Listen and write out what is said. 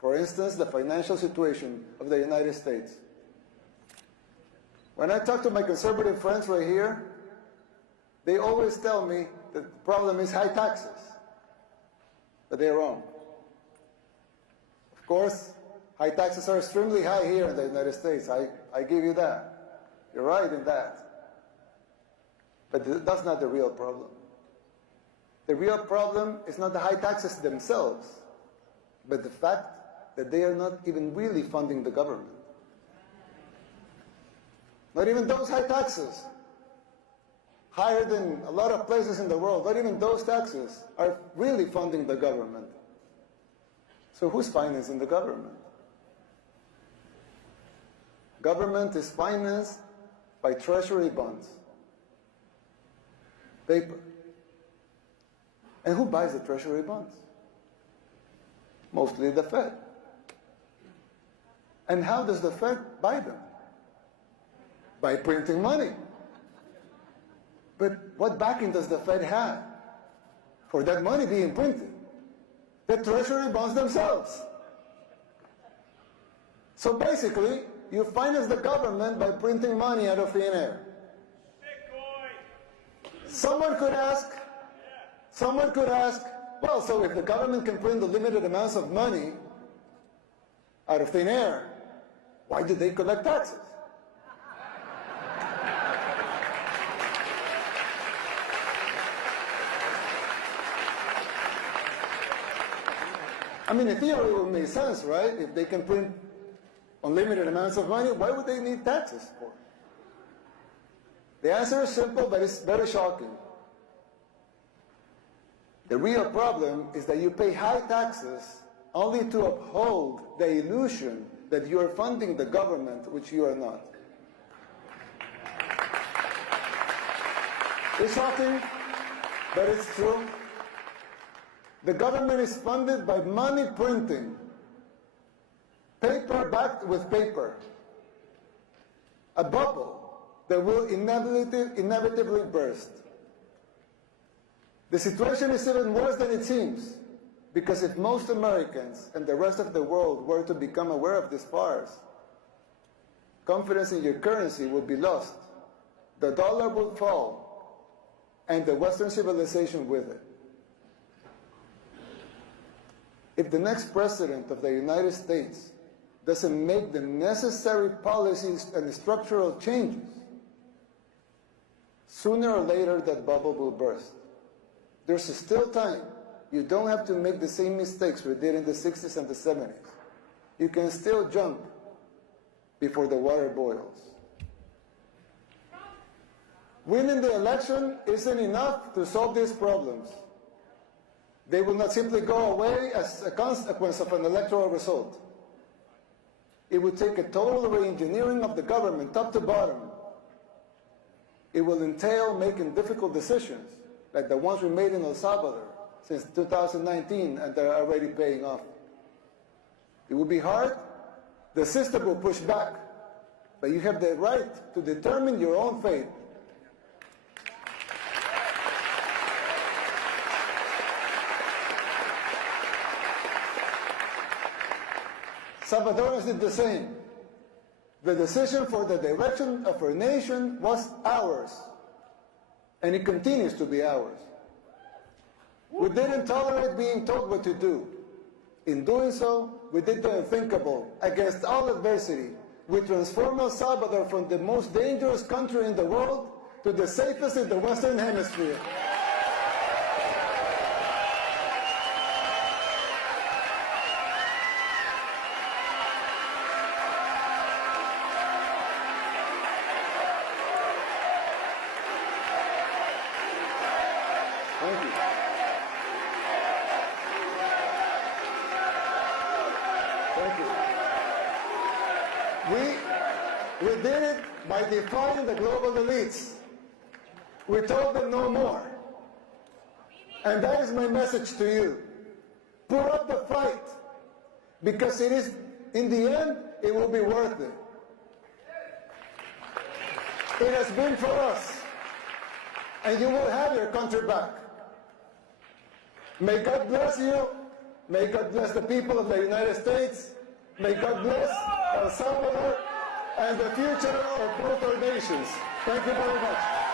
For instance, the financial situation of the United States. When I talk to my conservative friends right here, they always tell me that the problem is high taxes. But they're wrong. Of course, high taxes are extremely high here in the United States. I give you that. You're right in that. But that's not the real problem. The real problem is not the high taxes themselves, but the fact that they are not even really funding the government. Not even those high taxes, higher than a lot of places in the world, not even those taxes are really funding the government. So who's financing the government? Government is financed by treasury bonds, paper. And who buys the treasury bonds? Mostly the Fed. And how does the Fed buy them? By printing money. But what backing does the Fed have for that money being printed? The treasury bonds themselves. So basically, you finance the government by printing money out of thin air. Someone could ask, well, so if the government can print the limited amounts of money out of thin air, why do they collect taxes? I mean, in theory, it would make sense, right? If they can print unlimited amounts of money, why would they need taxes for? The answer is simple, but it's very shocking. The real problem is that you pay high taxes only to uphold the illusion that you are funding the government, which you are not. It's shocking, but it's true. The government is funded by money printing, paper backed with paper, a bubble that will inevitably burst. The situation is even worse than it seems, because if most Americans and the rest of the world were to become aware of this farce, confidence in your currency would be lost, the dollar would fall, and the Western civilization with it. If the next president of the United States doesn't make the necessary policies and structural changes, sooner or later that bubble will burst. There's still time. You don't have to make the same mistakes we did in the 60s and the 70s. You can still jump before the water boils. Winning the election isn't enough to solve these problems. They will not simply go away as a consequence of an electoral result. It would take a total re-engineering of the government, top to bottom. It will entail making difficult decisions, like the ones we made in El Salvador since 2019, and they're already paying off. It will be hard. The system will push back, but you have the right to determine your own fate. Salvadorans did the same. The decision for the direction of our nation was ours, and it continues to be ours. We didn't tolerate being told what to do. In doing so, we did the unthinkable. Against all adversity, we transformed El Salvador from the most dangerous country in the world to the safest in the Western Hemisphere. Thank you. Thank you. We did it by defying the global elites. We told them no more. And that is my message to you. Put up the fight, because it is, in the end, it will be worth it. It has been for us, and you will have your country back. May God bless you. May God bless the people of the United States. May God bless El Salvador and the future of both our nations. Thank you very much.